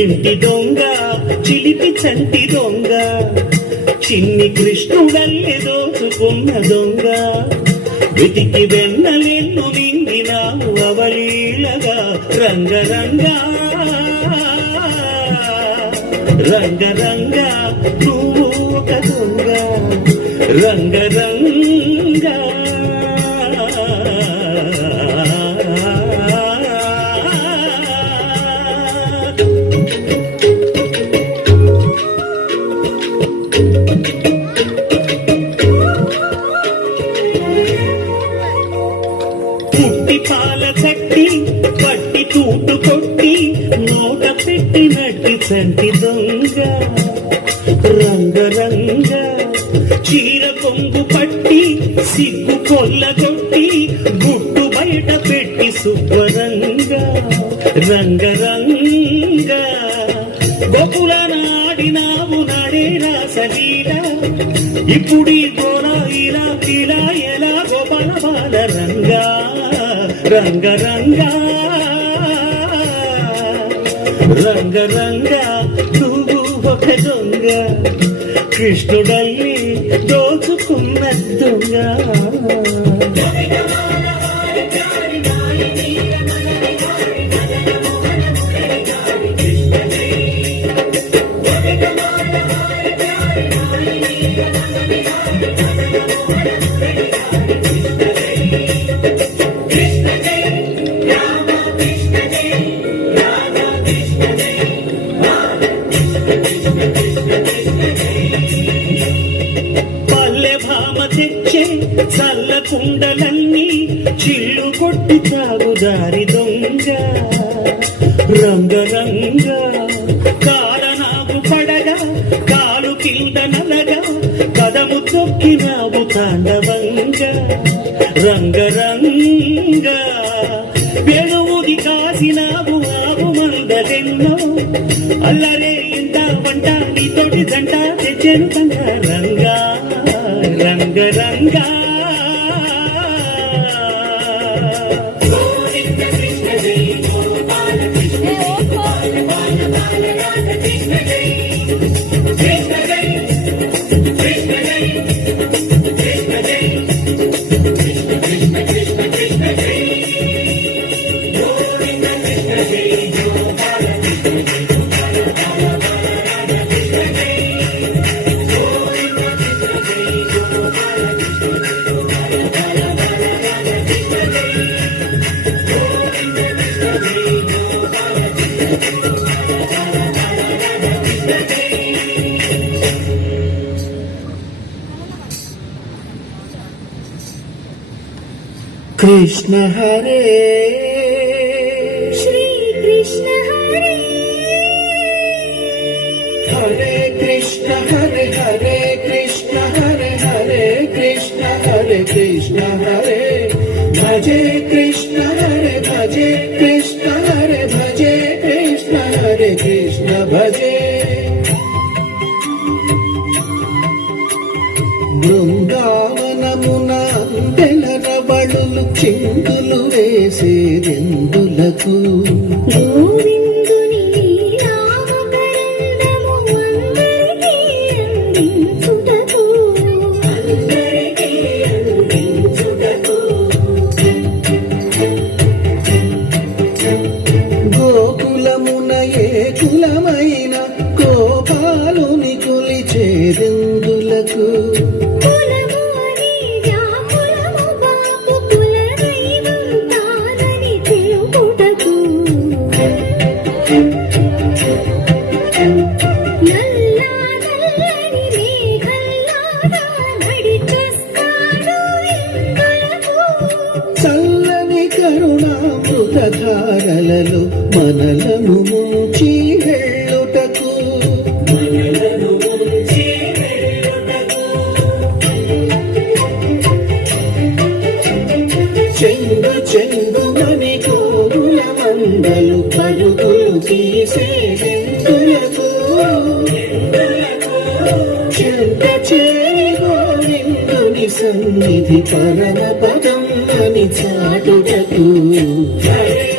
ఇంటి దొంగ చిలిపి చంటి దొంగ చిన్ని కృష్ణుడల్లి దోచుకున్న దొంగ వెతికి వెన్నలెన్ను నిండినావు అవలీలగా రంగరంగా రంగరంగా నువ్వు ఒక దొంగ రంగరంగా పుట్టి పాల కట్టి పట్టి తూటు కొట్టి నోట పెట్టినట్టి చంటి దొంగ రంగరంగ చీర కొంగు పట్టి సిగ్గు కొల్లగొట్టి గుట్టు బయట పెట్టి శుభ్రంగ రంగరంగ గోకుల నాడినావు నడే రాసలీల ఇప్పుడీ గోరా ఇలా ఇలా ఎలా గోపాల బాల రంగా రంగరంగా రంగరంగా నువ్వు ఒక దొంగ కృష్ణుడల్లి దోచుకున్న దొంగ చల్ల కుండలన్నీ చిల్లు కొట్టి తాగుదారి దొంగ రంగరంగ కారణావు పడగా కాలు కింద నలగా కదము తొక్కినావు తాండవంగ రంగరంగ వెనుముది కాసినావు ఆవు మందలెన్నో అల్లరే ఇంత వంట నీతోటి జంట తెచ్చెను తంగ రంగా రంగరంగా కృష్ణ హరే శ్రీ కృష్ణ హరే హరే కృష్ణ హరే హరే కృష్ణ హరే హరే కృష్ణ హరే కృష్ణ హరే భజే కృష్ణ హరే భజే కృష్ణ హరే భజే కృష్ణ హరే కృష్ణ భజే బృందావనమున అందెలరవళులు చిందులు వేసేదెందులకు గోవిందుని నామకరందము అందరికీ అందించుటకు గోకులమున ఏ కులమైన గోపాలుని కొలిచేదెందులకు చల్లని కరుణామృతధారలలో మనలను ముంచి వెళ్ళుటకు చెంగు చెంగుమని కోరుల మందలు పరుగులు తీసేదెందులకు చెంత చేరి గోవిందుని సన్నిధి పరమ పదం అని చాటుటకు హరే